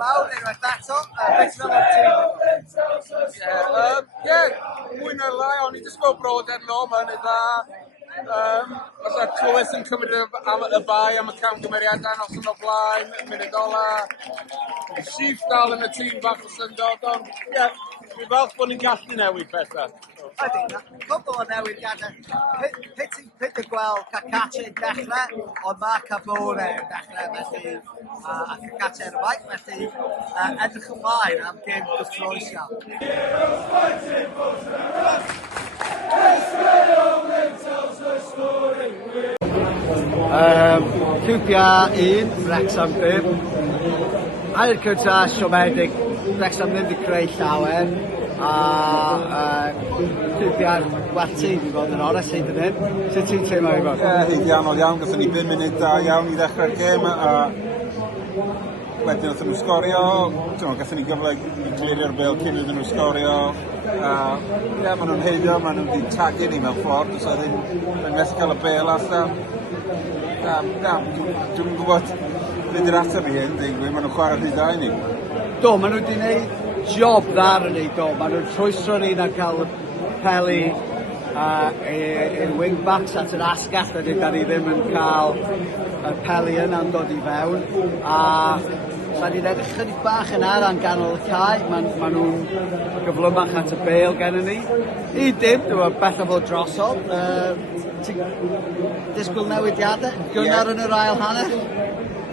Mewn unwaith eto, beth sy'n o'r tîm? Mwy neu lai, o'n i jyst fel brod erno, mae'n dda. Os yna Clywys yn cymryd y bai am y camgymeriadau nos yn o blaen, munud ola. Sif dal yn y tîm bach o syndod, ond dwi'n falch bod ni'n gallu newid pethau. Ydy, cwbl o newidiadau. Pit y gweld Cacace yn dechrau, ond mae Cabore yn dechrau, felly, a Cacace yn y faith, felly edrych ymlaen am gêm gyffroes iawn. QPR 1, Wrecsam 5. Ail cynta siomedig, Wrecsam ddim wedi creu llawer. A QPR well tîm i fod yn oras hyd yn hyn. Sut ti'n teimlo i fod? Hyd anodd iawn, gathon ni 5 munud da iawn i ddechrau'r gêm a wedyn wrth nhw sgorio, gathon ni gyfle i glirio'r bêl cyn iddyn nhw sgorio. Maen nhw'n heidio, maen nhw wedi tagu ni mewn ffordd, os oedd yn methu cael y bêl allan. Dwi'n gwybod beth yw'r ateb i hyn, maen nhw'n chwarae rhy da i ni. Do, maen nhw wedi gwneud job dda yn ei do. Maen nhw'n rhwystro'r un a cael peli i'r wing-backs at yr asgell, ydy da ni ddim yn cael y peli yna'n dod i fewn. A sa'n ni'n edrych chydig bach yn aran ganol y cae, maen nhw'n gyflymach at y bêl gennym ni. I dim, dwi'n beth o fod drosodd. Ti'n disgwyl newidiadau? Gynnar yn yr ail hanner?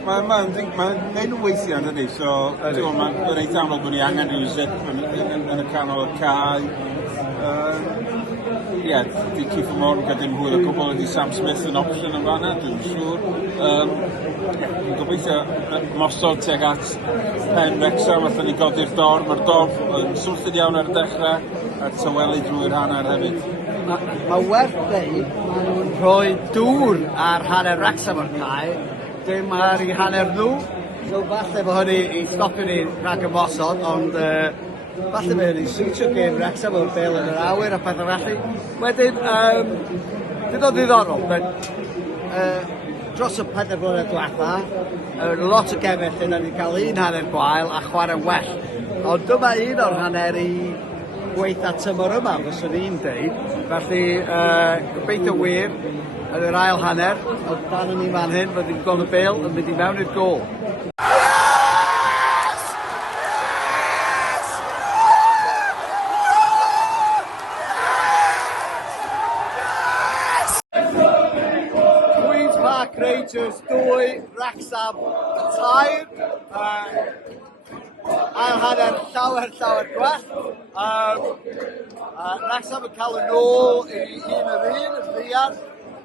Mae'n neud nhw weithiau yn dydyn, so mae'n reit amlwg bod ni angen rhyw zip yn y canol y cae. Di Keith Moore yn gadw'n hwyl o gwbl, ydy Sam Smith yn opsiwn yn fanna, dwi'n siŵr. Dwi'n gobeithio mosod tuag at pen Wrecsam, allan ni godi'r dorf. Mae'r dorf yn swllt iawn ar y dechrau, a tywelu drwy'r hanner hefyd. Mae werth dweud, maen nhw'n rhoi dŵr ar hanner Wrecsam o'r cae, dim ar ei hanner nhw. So falle bod hynny i stopio ni rhag ymosod, ond falle bod hynny'n siwtio gêm Wrecsam o'r bêl yn yr awyr a pethau felly. Wedyn, dyna ddiddorol, dros y 4 blynedd diwetha, lot o gefell yna ni cael un hanner gwael a chwarae'n well. Ond dyma un o'r hanner i gweitha tymor yma, fyswn i'n dweud. Felly, gobeithio wir yn yr ail hanner, ond dan ni fan hyn, fod ni'n gweld y bêl yn mynd i mewn i'r gôl. Queen's Park Rangers 2, Wrecsam 3. Ail hanner llawer gwell. Wrecsam yn cael yn ôl i un yr ddian.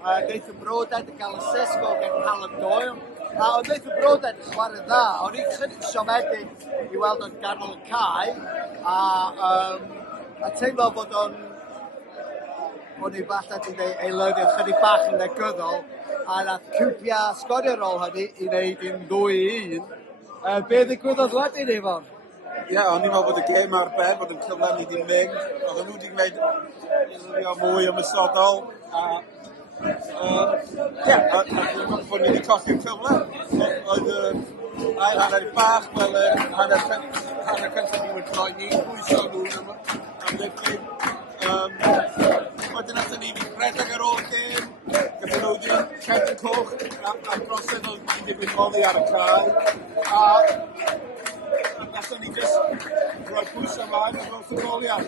Neith y Broded yn cael assist o gen Callum Doyle. Ond neith y Broded yn chwarae dda. O'n i'n chydig siomedig i weld o'n ganol y cae. A teimlo bod o'n i falle wedi gwneud eilyddio chydig bach yn negyddol. A nath QPR sgorio'r ôl hynny i wneud yn 2-1. Be ddigwyddodd wedyn efo'n? O'n i'n meddwl bod y gêm ar ben, bod yn cyfle ni di mynd. Oedden nhw wedi gwneud mwy ymysodol. Bod ni wedi colli'r cyfle. Oedd ail hanner bach, fel hanner cyntaf ni wedi rhoi ni, pwyso nhw am ddechrau. Wedyn athyn ni wedi rhedeg ar ôl gêm, gyda nhw wedi cedd y coch a'r brosedd oedd wedi digwydd moddi ar y cae. Athyn ni jyst rhoi pwys ymlaen a dros y gol iawn.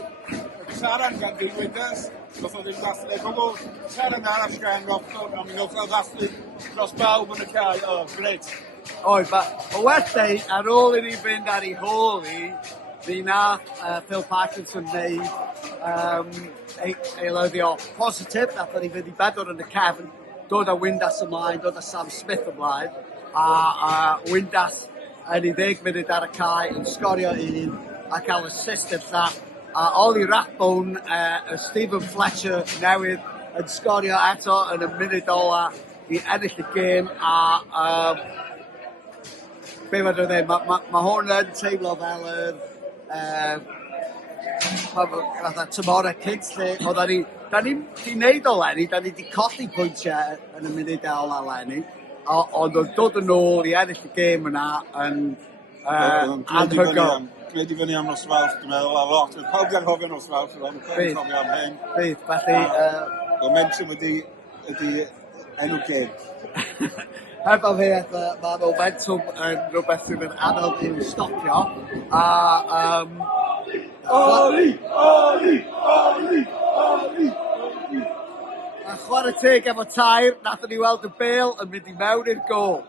Saran gan Dwyndas, os oedd yn ddathlu gwbl. Saran arall gan Rathbone, a mi'n oedd ddathlu dros bawb yn y cae. Gret. Oedd, mae wedyn, ar ôl i ni fynd ar ei hôl i, fi nath Phil Parkinson wneud eilyddio positif, nath ni fynd i bedwar yn y cefn, dod â Windass ymlaen, dod â Sam Smith ymlaen, a Windass yn 10 munud ar y cae yn sgorio un a cael assist lla. A Oli Rathbone, Stephen Fletcher newydd yn sgorio eto yn y munud ola i ennill y gêm a be mae'n dweud, mae hwn yn teimlo fel fatha tymor y kids lle, da ni wedi gwneud o Lenny, da ni wedi colli pwyntiau yn y munud ola Lenny, ond oedd dod yn ôl i ennill y gêm yna yn anhygoel. Gwneud i fyny am nos Fawrth, dwi'n meddwl, a lot. Oedd pawb gan hofio nos Fawrth, ond pawb cofio am hyn. Bydd, felly... Momentum ydy enw gêm. Hefo fe, mae momentum yn rhywbeth sydd yn anodd i'w stopio. Oli! A chwarae teg efo tair, nath ni weld y bêl yn mynd i mewn i'r gôl.